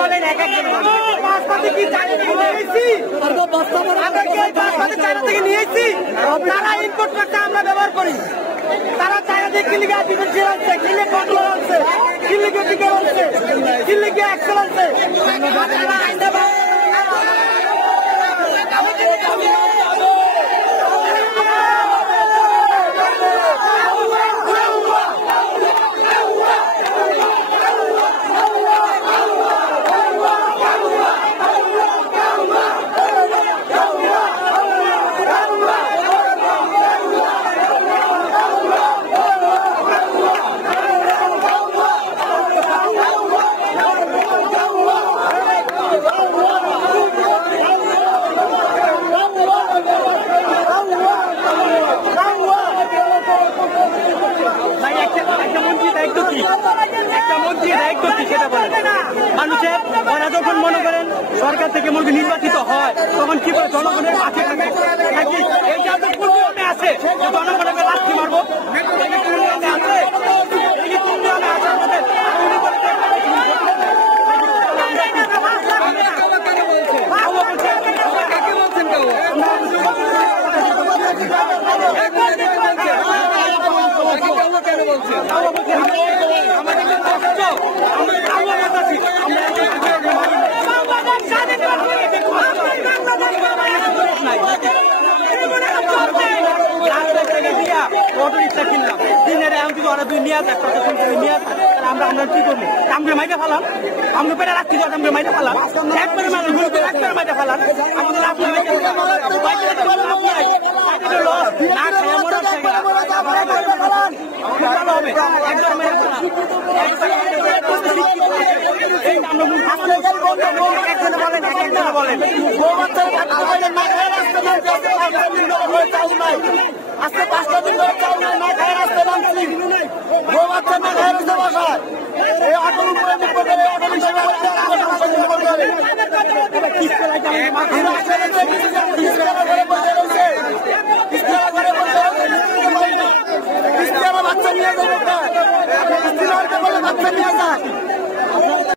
বলেন এক একজন বাসপাতি কি চাইনা থেকে নিয়েছি চাইনা থেকে নিয়েছি তারা ইম্পোর্ট করতে আমরা ব্যবহার করি তারা চাইনা থেকে কিলিগে ডিফেন্সিয়াল আছে কিলিগে কন্ট্রোল আছে কিলিগে টিকে আছে কিলিগে এক্সেল আছে মানুষের ওরা যখন মনে করেন সরকার থেকে মুরগি নির্বাচিত হয় তখন কি করে জনগণের পাশে থাকে নাকি এই যে আমাদের পূর্বে আছে জনগণকে লাঠি মারবো অটো রিক্সা কিনলাম দিনের এখন যদি ওরা দুই নিয়ে যায় নিয়ে আমরা আমরা কি করবো আমরা মাইতে ফেলাম আমরা পেটে রাখছি আমরা মাইতে ফেলাম একবারে মানুষ একবারে মাইতে ফেলাম আমাদের আপনার না খাইয়া মনে হবে একদম বলেন আজকে 5টা দিন ধরে চাউল নাই না খায় রাস্তা নামছি বউ বাচ্চা না খায় রাস্তা বাসায় এই অটোর উপরে মুখ করে বাচ্চা নিয়ে যাবে বাচ্চা নিয়ে যায়